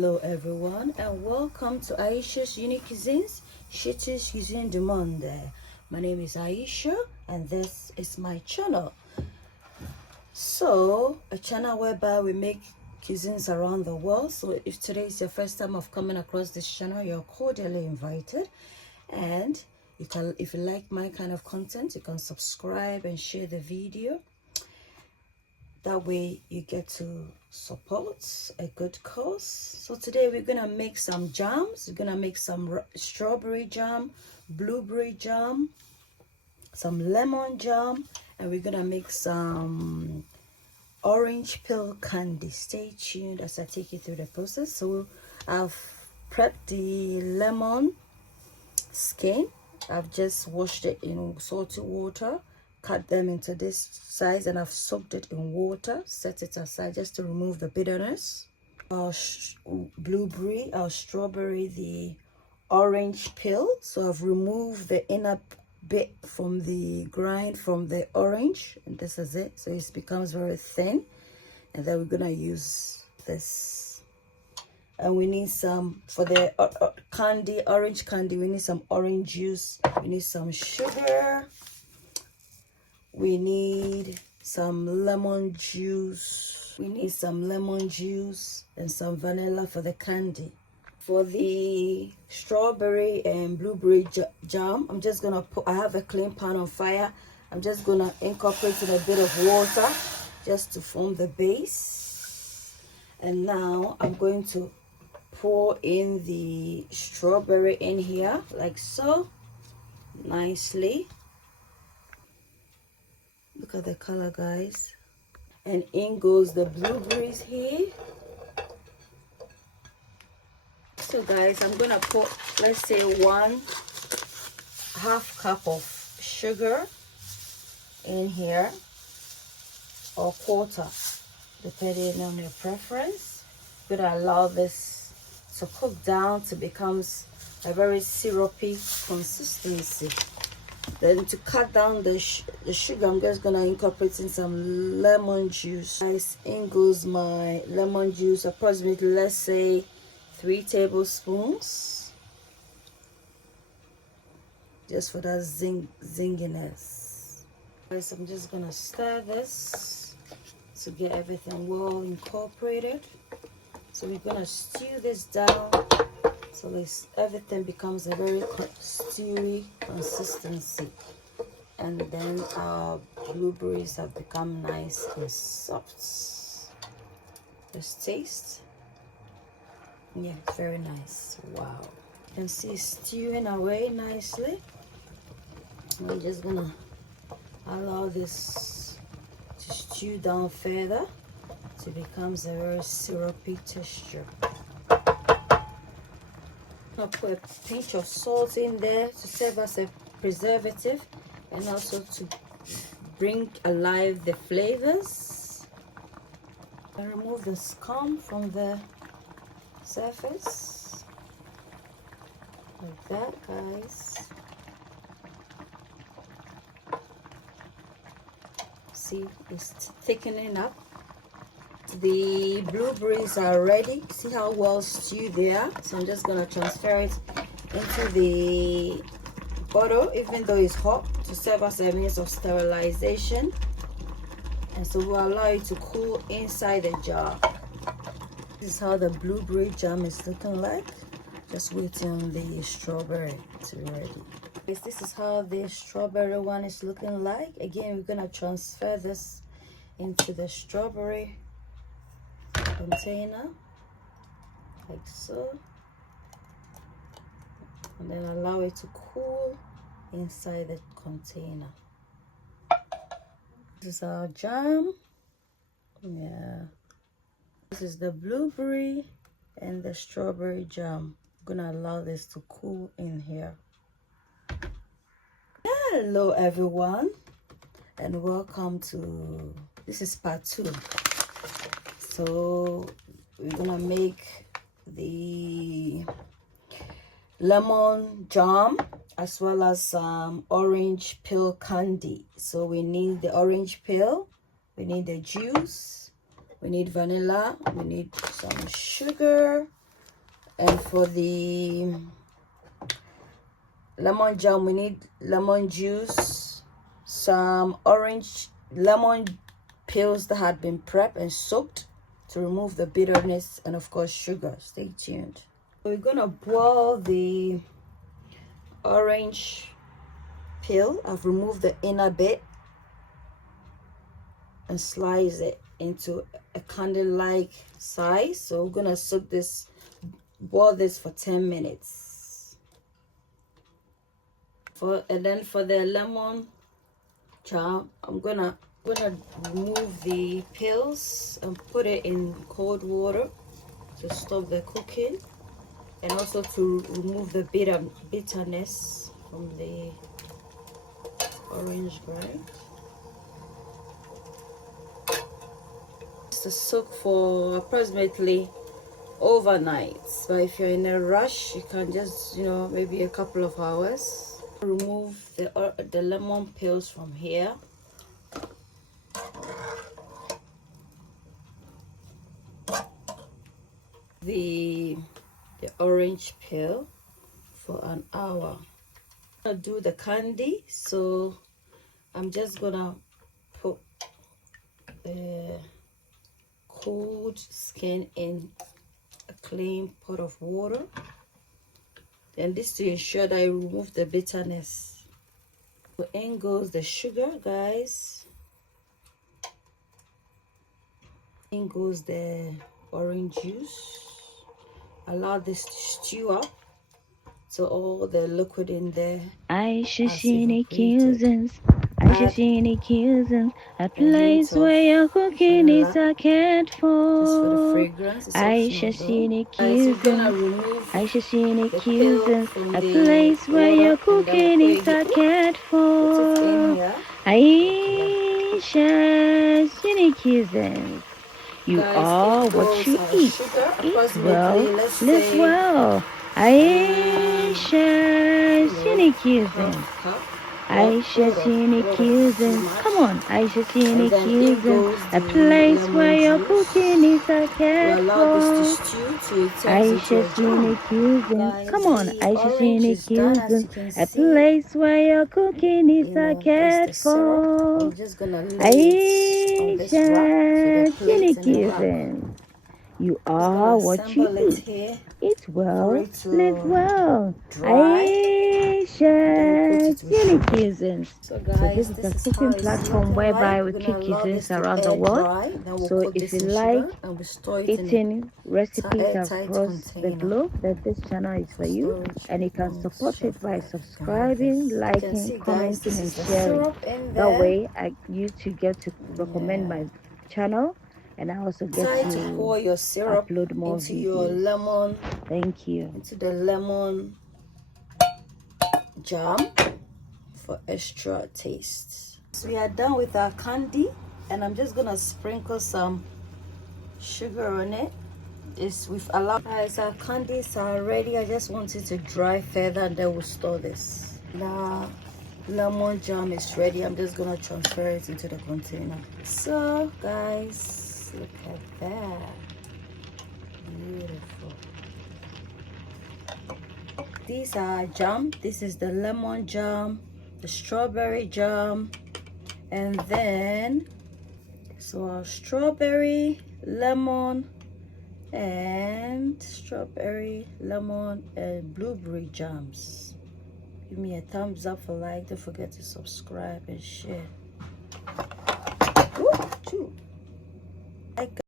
Hello everyone and welcome to Ayesha's Unique Cuisines, Shitty's Cuisine du Monde. My name is Ayesha and this is my channel. So, a channel whereby we make cuisines around the world. So if today is your first time of coming across this channel, you're cordially invited. And you can, if you like my kind of content, you can subscribe and share the video. That way you get to support a good cause. So today we're gonna make some jams. We're gonna make some strawberry jam, blueberry jam, some lemon jam, and we're gonna make some orange peel candy. Stay tuned as I take you through the process. So I've prepped the lemon skin. I've just washed it in salty water, cut them into this size, and I've soaked it in water, set it aside just to remove the bitterness. Our blueberry, our strawberry, the orange peel. So I've removed the inner bit from the grind from the orange, and this is it. So it becomes very thin, and then we're gonna use this. And we need some for the candy, orange candy. We need some orange juice. We need some sugar. We need some lemon juice. We need some lemon juice and some vanilla for the candy. For the strawberry and blueberry jam, I'm just gonna put, I have a clean pan on fire. I'm just gonna incorporate in a bit of water just to form the base. And now I'm going to pour in the strawberry in here like so, nicely. Look at the color, guys. And in goes the blueberries here. So guys, I'm gonna put, let's say, 1/2 cup of sugar in here, or quarter, depending on your preference. I'm gonna allow this to cook down to becomes a very syrupy consistency. Then to cut down the sugar, I'm just gonna incorporate in some lemon juice. Guys, in goes my lemon juice, approximately, let's say, 3 tablespoons, just for that zinginess. Guys, I'm just gonna stir this to get everything well incorporated. So we're gonna stew this down so everything becomes a very stewy consistency. And then our blueberries have become nice and soft. Just taste. Yeah, it's very nice. Wow. You can see it's stewing away nicely. I'm just gonna allow this to stew down further so it becomes a very syrupy texture. I'll put a pinch of salt in there to serve as a preservative and also to bring alive the flavors. I remove the scum from the surface like that, guys. See, it's thickening up. The blueberries are ready. See how well stewed they are. So I'm just gonna transfer it into the bottle, even though it's hot, to serve as a means of sterilization. And so we'll allow it to cool inside the jar. This is how the blueberry jam is looking like. Just waiting on the strawberry to be ready. This is how the strawberry one is looking like. Again, we're gonna transfer this into the strawberry container like so, and then allow it to cool inside the container. This is our jam. Yeah, this is the blueberry and the strawberry jam. I'm gonna allow this to cool in here. Hello everyone and welcome to, this is part 2. So we're gonna make the lemon jam as well as some orange peel candy. So we need the orange peel, we need the juice, we need vanilla, we need some sugar, And for the lemon jam, we need lemon juice, some orange lemon peels that had been prepped and soaked to remove the bitterness, and of course sugar. Stay tuned. We're gonna boil the orange peel. I've removed the inner bit and slice it into a candle-like size. So we're gonna boil this for 10 minutes. And then for the lemon jam, I'm gonna remove the peels and put it in cold water to stop the cooking, and also to remove the bitterness from the orange grind. To soak for approximately overnight, but if you're in a rush, you can just, maybe a couple of hours. Remove the lemon peels from here. The orange peel for an hour. I'm gonna do the candy, so I'm just gonna put cold skin in a clean pot of water, and this to ensure that I remove the bitterness. So in goes the sugar, guys. In goes the orange juice. Allow this to stew up so all the liquid in there Ayesha has cuisines, Ayesha cuisines, a place where your cooking is cared just for the for. fragrance. It's Ayesha optional though. You're gonna cuisines, remove Ayesha the peel cuisines, from a the place where water, your and then cooking is put cared it in for. here. Ayesha cuisines. You Guys, are in what goes you our eat. sugar, Eat well, approximately, let's live say, well. Ayesha cuisines. half cup or Ayesha quarter too cuisines. much. Come on, Ayesha And then in cuisines. goes A the place where lemon your cooking juice. is We cared allow this to for. stew till it turns into Aisha a jam. cuisines. Guys, Come on, the Aisha orange is done, as cuisines. you can A see. place where your cooking is That's cared the syrup. for. I'm just gonna lay it on this rack to the Aisha plate in the rack. cuisines. You Just gonna are what you assemble it eat. here Eat for well, it live to well. dry, and then we coat Aisha it with sugar. cuisines. So So guys, this is a this is how cooking it's platform looking whereby like. we We're gonna cook allow cuisines this to around the air world. dry, then we'll So coat if this you in like sugar and we store it in eating a recipes airtight across the container globe, then this channel is for for you, storage and you can and support it by guys, subscribing, you can liking, see, guys, commenting, this and is the sharing. syrup in That there. way you to get to recommend Yeah, my channel, and I also get decide to to pour your syrup upload more into your videos. lemon, Thank you. into the lemon jam for extra taste. So we are done with our candy, and I'm just gonna sprinkle some sugar on it. We've allowed, guys, our candies are ready. I just want it to dry further, and then we'll store this. Now lemon jam is ready. I'm just gonna transfer it into the container. So guys, look at that. Beautiful. These are jam. This is the lemon jam, the strawberry jam, and then so our strawberry, lemon, and blueberry jams. Give me a thumbs up for like. Don't forget to subscribe and share.